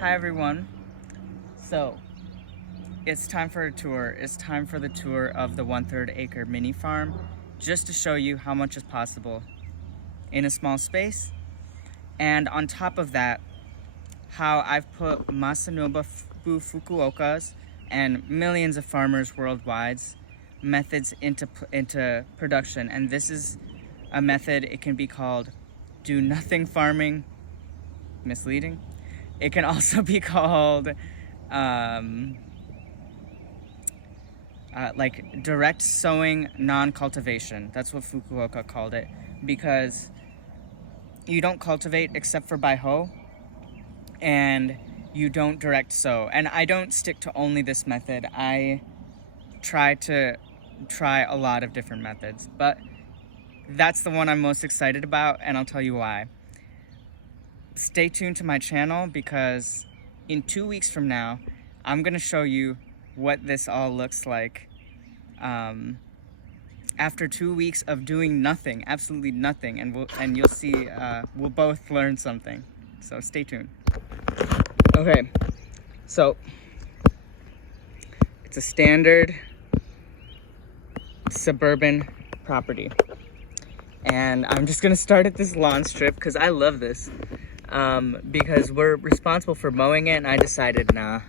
Hi everyone. So it's time for a tour. It's time for the tour of the 1/3 acre mini farm, just to show you how much is possible in a small space. And on top of that, how I've put Masanobu Fukuoka's and millions of farmers worldwide's methods into production. And this is a method, it can be called do nothing farming, misleading. It can also be called like direct sowing non-cultivation. That's what Fukuoka called it, because you don't cultivate except for by hoe, and you don't direct sow. And I don't stick to only this method. I try a lot of different methods, but that's the one I'm most excited about, and I'll tell you why. Stay tuned to my channel, because in 2 weeks from now, I'm gonna show you what this all looks like after 2 weeks of doing nothing, absolutely nothing, and you'll see we'll both learn something. So stay tuned. Okay, so it's a standard suburban property, and I'm just gonna start at this lawn strip because I love this. Because we're responsible for mowing it, and I decided, nah,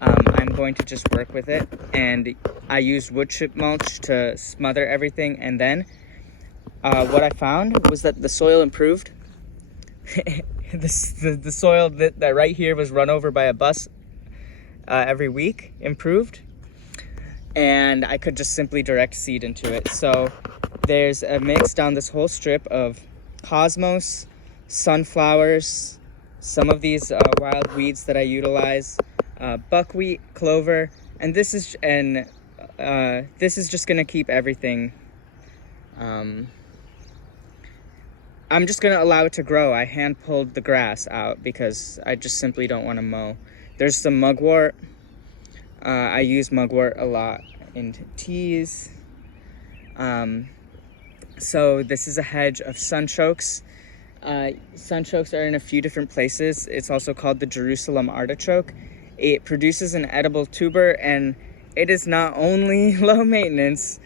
I'm going to just work with it. And I used wood chip mulch to smother everything, and then what I found was that the soil improved. the soil that right here was run over by a bus every week improved, and I could just simply direct seed into it. So there's a mix down this whole strip of cosmos, sunflowers, some of these wild weeds that I utilize, buckwheat, clover, and this is just gonna keep everything. I'm just gonna allow it to grow. I hand pulled the grass out because I just simply don't want to mow. There's some mugwort. I use mugwort a lot in teas. So this is a hedge of sunchokes. Sunchokes are in a few different places. It's also called the Jerusalem artichoke. It produces an edible tuber, and it is not only low maintenance,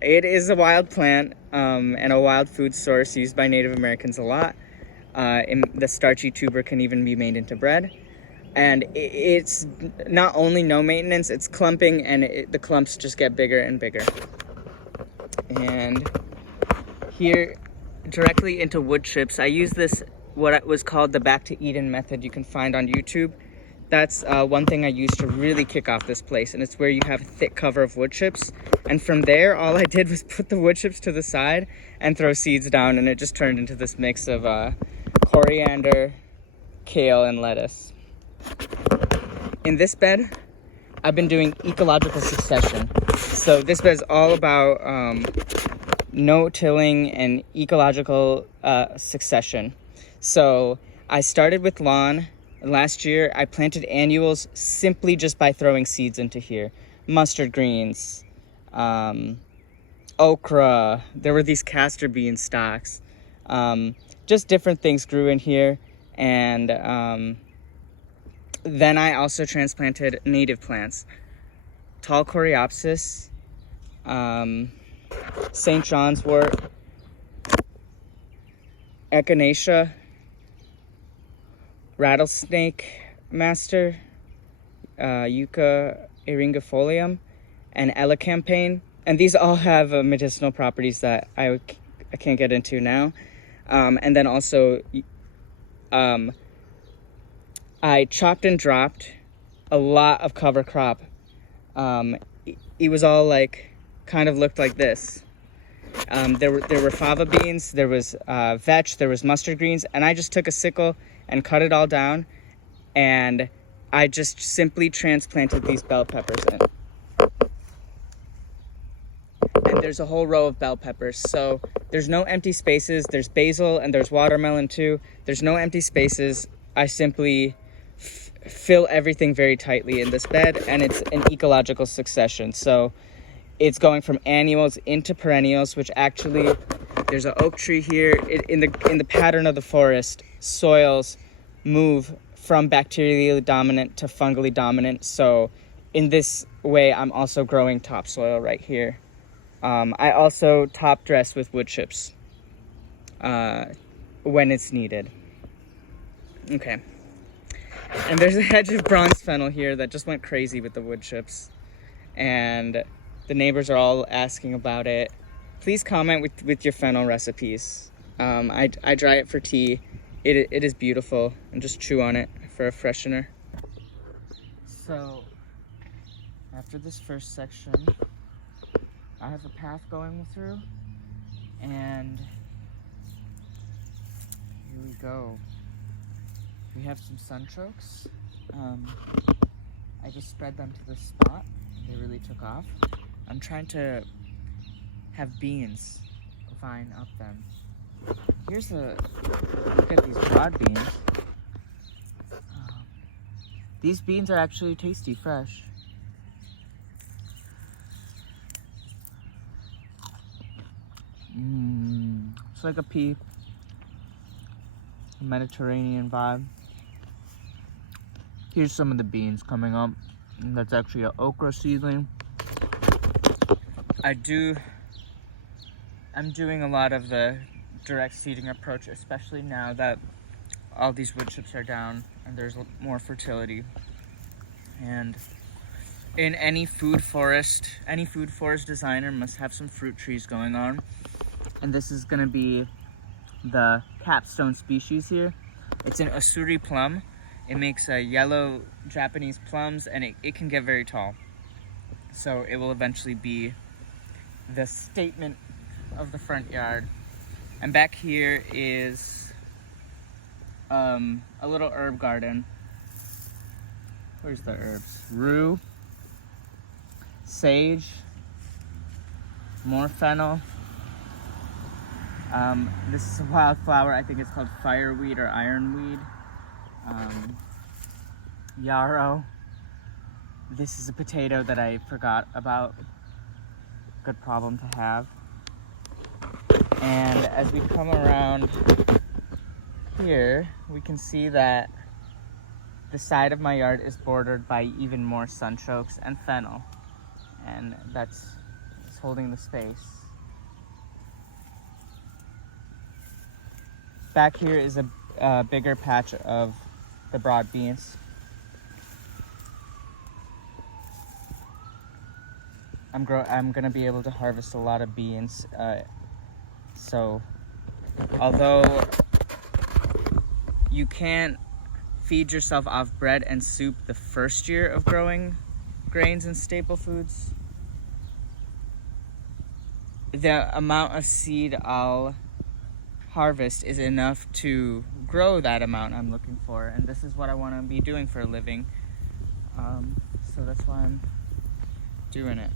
it is a wild plant and a wild food source used by Native Americans a lot. The starchy tuber can even be made into bread. And it's not only no maintenance, it's clumping, and the clumps just get bigger and bigger. And here, directly into wood chips, I use this, what was called the Back to Eden method, you can find on YouTube. That's one thing I use to really kick off this place, and it's where you have a thick cover of wood chips. And from there, all I did was put the wood chips to the side and throw seeds down, and it just turned into this mix of coriander, kale, and lettuce. In this bed, I've been doing ecological succession. So this bed is all about no-tilling and ecological succession. So I started with lawn. Last year I planted annuals simply just by throwing seeds into here. Mustard greens, okra, there were these castor bean stalks. Just different things grew in here. And then I also transplanted native plants. Tall coreopsis, St. John's wort, echinacea, rattlesnake master, Yucca eringifolium, and elecampane. And these all have medicinal properties that I can't get into now. And then also, I chopped and dropped a lot of cover crop. It was all like, kind of looked like this. There were fava beans, there was vetch, there was mustard greens, and I just took a sickle and cut it all down, and I just simply transplanted these bell peppers in. And there's a whole row of bell peppers, so there's no empty spaces. There's basil and there's watermelon too. There's no empty spaces. I simply fill everything very tightly in this bed, and it's an ecological succession. So it's going from annuals into perennials, which actually, there's an oak tree here. In the pattern of the forest, soils move from bacterially dominant to fungally dominant. So in this way, I'm also growing topsoil right here. I also top dress with wood chips when it's needed. Okay. And there's a hedge of bronze fennel here that just went crazy with the wood chips. And the neighbors are all asking about it. Please comment with your fennel recipes. I dry it for tea. It is beautiful, and just chew on it for a freshener. So, after this first section, I have a path going through, and here we go. We have some sunchokes. I just spread them to this spot. They really took off. I'm trying to have beans vine up them. Here's look at these broad beans. These beans are actually tasty, fresh. It's like a pea. Mediterranean vibe. Here's some of the beans coming up. And that's actually an okra seedling. I'm doing a lot of the direct seeding approach, especially now that all these wood chips are down and there's more fertility. And in any food forest designer must have some fruit trees going on. And this is gonna be the capstone species here. It's an Usuri plum. It makes yellow Japanese plums, and it can get very tall. So it will eventually be the statement of the front yard. And back here is a little herb garden. Where's the herbs? Rue, sage, more fennel. This is a wildflower. I think it's called fireweed or ironweed. Yarrow. This is a potato that I forgot about. Good problem to have. And as we come around here, we can see that the side of my yard is bordered by even more sunchokes and fennel. And that's holding the space. Back here is a bigger patch of the broad beans. I'm gonna be able to harvest a lot of beans. So, although you can't feed yourself off bread and soup the first year of growing grains and staple foods, the amount of seed I'll harvest is enough to grow that amount I'm looking for, and this is what I want to be doing for a living. So that's why I'm doing it.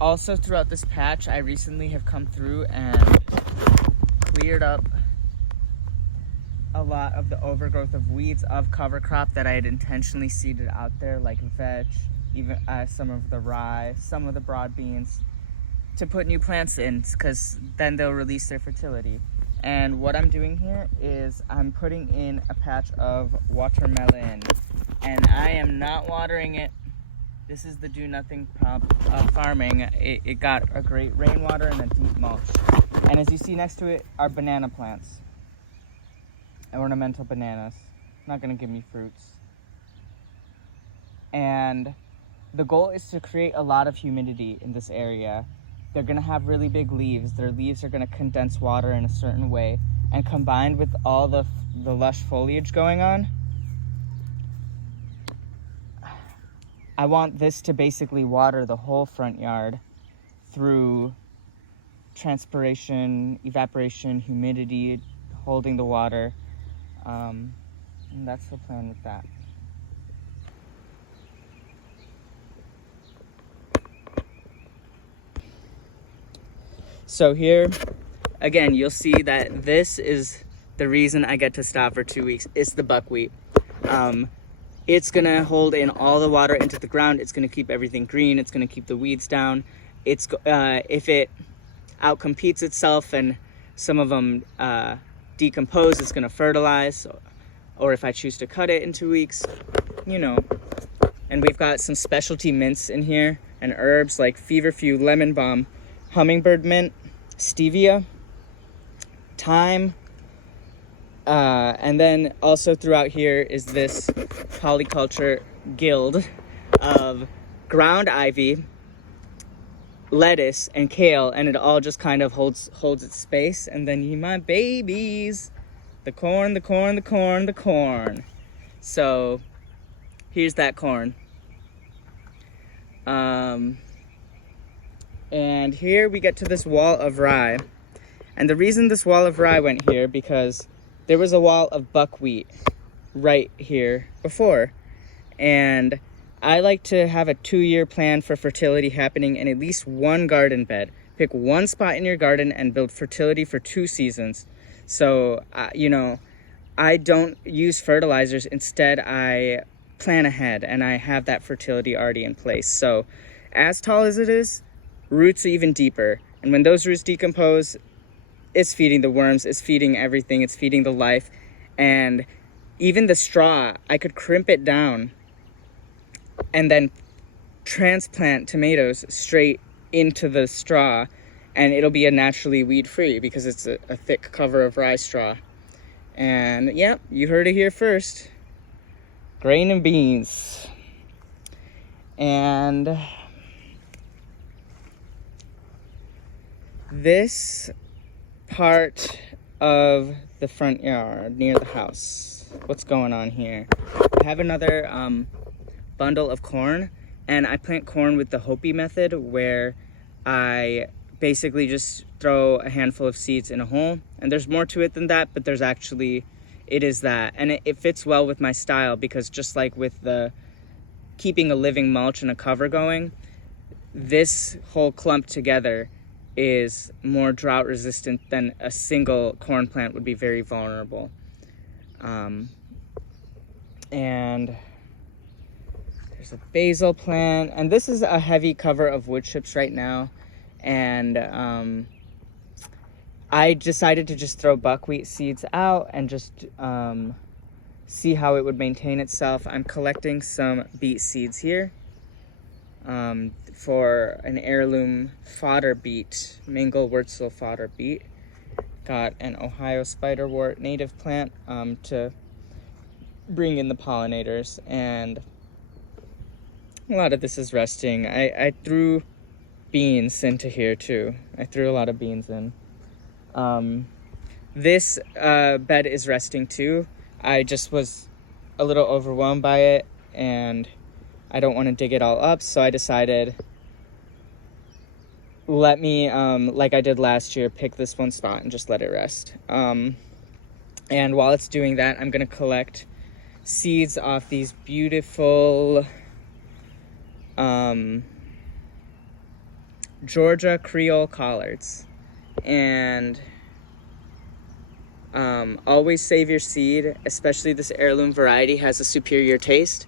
Also, throughout this patch, I recently have come through and cleared up a lot of the overgrowth of weeds of cover crop that I had intentionally seeded out there, like veg, even some of the rye, some of the broad beans, to put new plants in, because then they'll release their fertility. And what I'm doing here is I'm putting in a patch of watermelon, and I am not watering it. This is the do nothing farming. It got a great rainwater and a deep mulch. And as you see next to it are banana plants, ornamental bananas. Not gonna give me fruits. And the goal is to create a lot of humidity in this area. They're gonna have really big leaves. Their leaves are gonna condense water in a certain way, and combined with all the lush foliage going on, I want this to basically water the whole front yard through transpiration, evaporation, humidity, holding the water. And that's the plan with that. So here, again, you'll see that this is the reason I get to stop for 2 weeks. It's the buckwheat. It's gonna hold in all the water into the ground. It's gonna keep everything green. It's gonna keep the weeds down. If it outcompetes itself and some of them decompose, it's gonna fertilize, or if I choose to cut it in 2 weeks, you know. And we've got some specialty mints in here and herbs like feverfew, lemon balm, hummingbird mint, stevia, thyme, and then also throughout here is this polyculture guild of ground ivy, lettuce, and kale, and it all just kind of holds its space. And then my babies, the corn, the corn, the corn, the corn. So here's that corn. And here we get to this wall of rye. And the reason this wall of rye went here, because there was a wall of buckwheat right here before. And I like to have a 2-year plan for fertility happening in at least one garden bed. Pick one spot in your garden and build fertility for 2 seasons. So, you know, I don't use fertilizers. Instead, I plan ahead and I have that fertility already in place. So as tall as it is, roots are even deeper. And when those roots decompose, it's feeding the worms, it's feeding everything, it's feeding the life. And even the straw, I could crimp it down and then transplant tomatoes straight into the straw, and it'll be a naturally weed-free because it's a thick cover of rye straw. And yeah, you heard it here first. Grain and beans. And this part of the front yard near the house, what's going on here? I have another bundle of corn, and I plant corn with the Hopi method, where I basically just throw a handful of seeds in a hole. And there's more to it than that, but it is that. And it fits well with my style, because just like with the keeping a living mulch and a cover going, this whole clump together is more drought resistant than a single corn plant would be very vulnerable. And there's a basil plant, and this is a heavy cover of wood chips right now. And I decided to just throw buckwheat seeds out and just see how it would maintain itself. I'm collecting some beet seeds here for an heirloom fodder beet, Mangle Wurzel fodder beet. Got an Ohio spiderwort native plant to bring in the pollinators, and a lot of this is resting. I threw beans into here too. I threw a lot of beans in. This bed is resting too. I just was a little overwhelmed by it, and I don't want to dig it all up, so I decided, let me, like I did last year, pick this one spot and just let it rest. And while it's doing that, I'm going to collect seeds off these beautiful Georgia Creole collards. And always save your seed, especially this heirloom variety has a superior taste.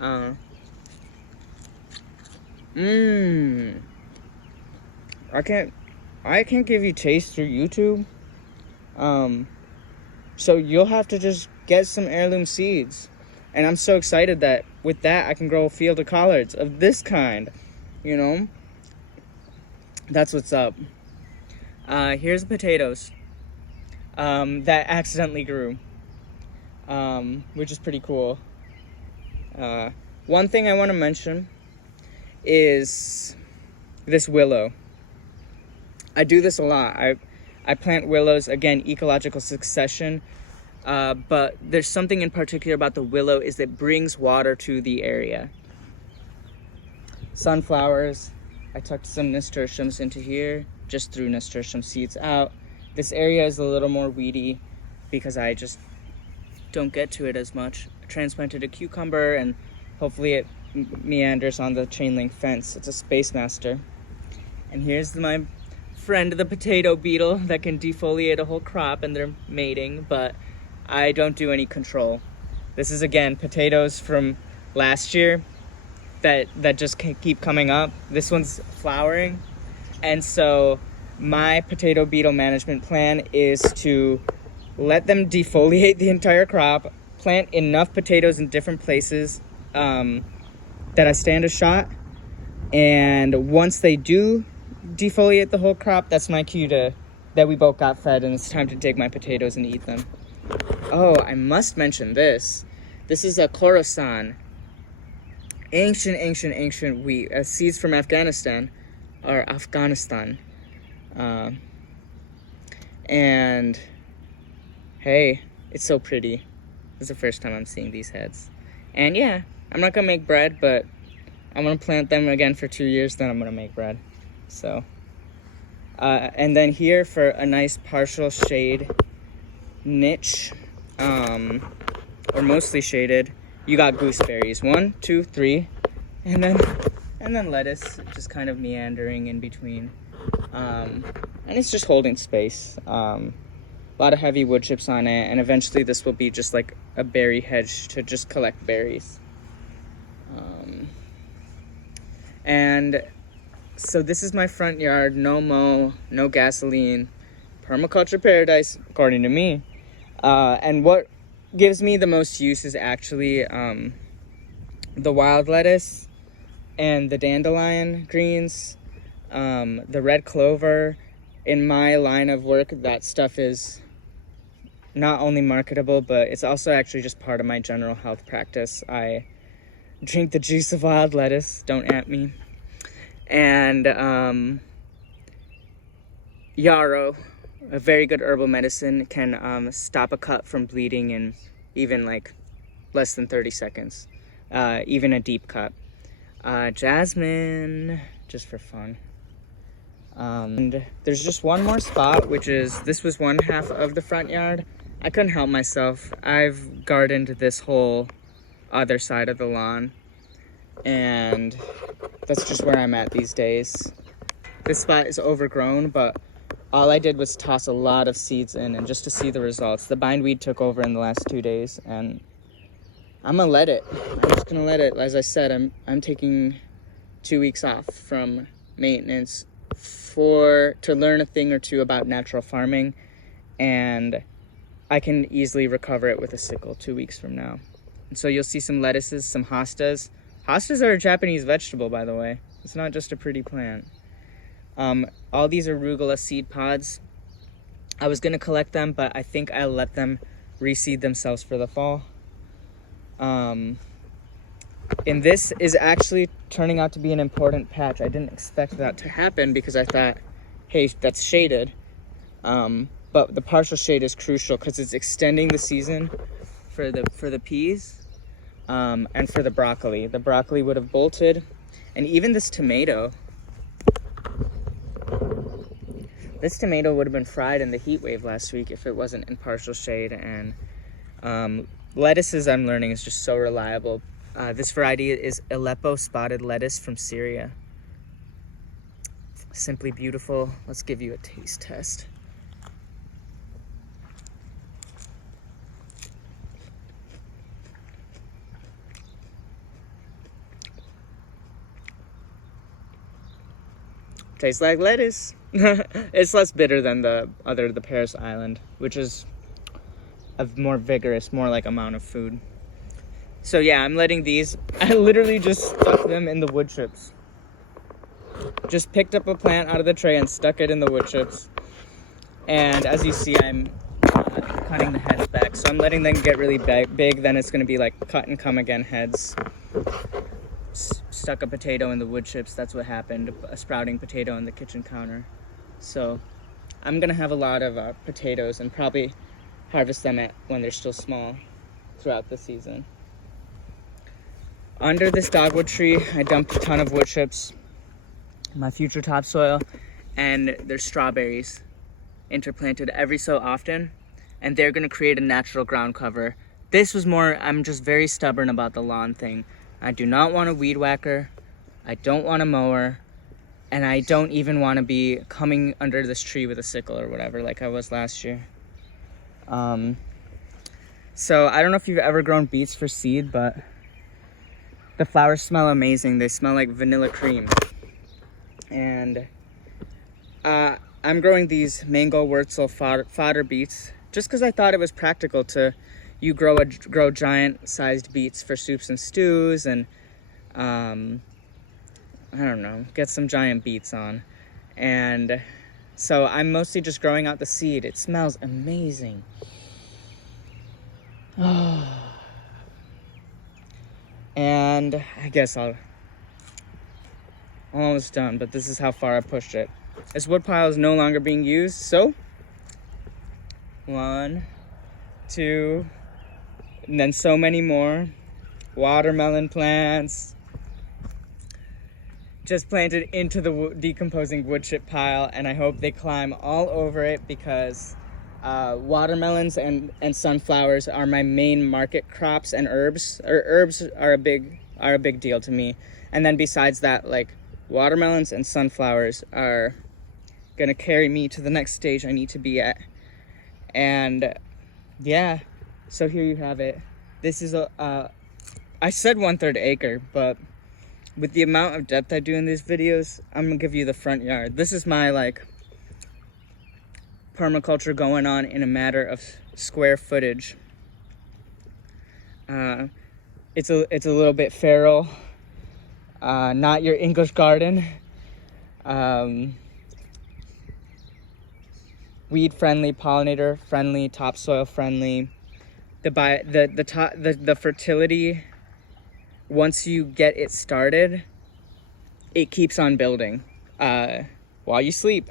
I can't give you taste through YouTube. So you'll have to just get some heirloom seeds. And I'm so excited that with that I can grow a field of collards of this kind, you know? That's what's up. Here's the potatoes that accidentally grew, which is pretty cool. One thing I want to mention is this willow. I do this a lot. I plant willows, again, ecological succession, but there's something in particular about the willow is it brings water to the area. Sunflowers, I tucked some nasturtiums into here, just threw nasturtium seeds out. This area is a little more weedy because I just don't get to it as much. I transplanted a cucumber, and hopefully it meanders on the chain link fence. It's a Space Master. And here's my friend, the potato beetle, that can defoliate a whole crop, and they're mating, but I don't do any control. This is, again, potatoes from last year that just keep coming up. This one's flowering, and so my potato beetle management plan is to let them defoliate the entire crop, plant enough potatoes in different places that I stand a shot. And once they do defoliate the whole crop, that's my cue that we both got fed and it's time to dig my potatoes and eat them. Oh, I must mention this. This is a Khorasan. Ancient wheat. Seeds from Afghanistan. And hey, it's so pretty. This is the first time I'm seeing these heads. And yeah, I'm not gonna make bread, but I'm gonna plant them again for 2 years, then I'm gonna make bread. So, and then here for a nice partial shade niche, or mostly shaded, you got gooseberries. 1, 2, 3, and then lettuce, just kind of meandering in between. And it's just holding space. A lot of heavy wood chips on it, and eventually this will be just like a berry hedge to just collect berries. And so this is my front yard. No mow, no gasoline, permaculture paradise, according to me. And what gives me the most use is actually the wild lettuce and the dandelion greens, the red clover. In my line of work, that stuff is not only marketable, but it's also actually just part of my general health practice. I drink the juice of wild lettuce, don't at me. And yarrow, a very good herbal medicine, can stop a cut from bleeding in even like less than 30 seconds, even a deep cut. Jasmine, just for fun. And there's just one more spot, which is, this was one half of the front yard. I couldn't help myself. I've gardened this whole other side of the lawn, and that's just where I'm at these days. This spot is overgrown, but all I did was toss a lot of seeds in, and just to see the results. The bindweed took over in the last 2 days, and I'm gonna let it. I'm just gonna let it. As I said, I'm taking 2 weeks off from maintenance to learn a thing or two about natural farming, and I can easily recover it with a sickle 2 weeks from now. And so you'll see some lettuces, some hostas. Hostas are a Japanese vegetable, by the way. It's not just a pretty plant. All these are arugula seed pods. I was gonna collect them, but I think I'll let them reseed themselves for the fall. And this is actually turning out to be an important patch. I didn't expect that to happen because I thought, hey, that's shaded. But the partial shade is crucial because it's extending the season for the peas, and for the broccoli. The broccoli would have bolted, and even this tomato. This tomato would have been fried in the heat wave last week if it wasn't in partial shade. And lettuces, I'm learning, is just so reliable. This variety is Aleppo spotted lettuce from Syria. Simply beautiful. Let's give you a taste test. Tastes like lettuce. It's less bitter than the Paris Island, which is a more vigorous, more like amount of food. So yeah, I'm letting these, I literally just stuck them in the wood chips. Just picked up a plant out of the tray and stuck it in the wood chips. And as you see, I'm cutting the heads back. So I'm letting them get really big. Then it's gonna be like cut and come again heads. Stuck a potato in the wood chips. That's what happened. A sprouting potato on the kitchen counter. So I'm gonna have a lot of potatoes and probably harvest them when they're still small throughout the season. Under this dogwood tree, I dumped a ton of wood chips, my future topsoil, and there's strawberries interplanted every so often, and they're gonna create a natural ground cover. This was more, I'm just very stubborn about the lawn thing. I do not want a weed whacker, I don't want a mower, and I don't even want to be coming under this tree with a sickle or whatever like I was last year. So I don't know if you've ever grown beets for seed, but the flowers smell amazing. They smell like vanilla cream. And I'm growing these mango wurzel fodder beets, just because I thought it was practical to grow giant-sized beets for soups and stews, and I don't know, get some giant beets on. And so I'm mostly just growing out the seed. It smells amazing. And I guess I'm almost done, but this is how far I pushed it. This wood pile is no longer being used, so 1, 2, and then so many more. Watermelon plants, just planted into the decomposing wood chip pile, and I hope they climb all over it, because watermelons and sunflowers are my main market crops, and herbs are a big deal to me. And then besides that, like, watermelons and sunflowers are gonna carry me to the next stage I need to be at. And yeah, so here you have it. This is I said 1/3 acre, but with the amount of depth I do in these videos, I'm gonna give you the front yard. This is my, like, permaculture going on in a matter of square footage. It's a little bit feral, not your English garden. Weed friendly, pollinator friendly, topsoil friendly. The fertility, once you get it started, it keeps on building while you sleep.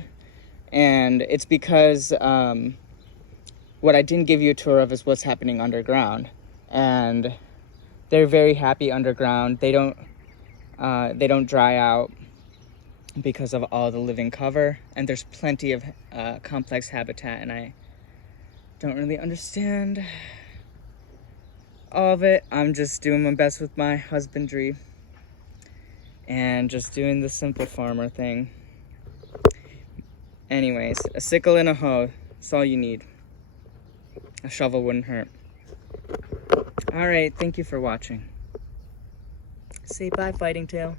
And it's because what I didn't give you a tour of is what's happening underground. And they're very happy underground. They don't dry out because of all the living cover, and there's plenty of complex habitat, and I don't really understand all of it. I'm just doing my best with my husbandry and just doing the simple farmer thing. Anyways, a sickle and a hoe, that's all you need. A shovel wouldn't hurt. All right, thank you for watching. Say bye, Fighting Tail.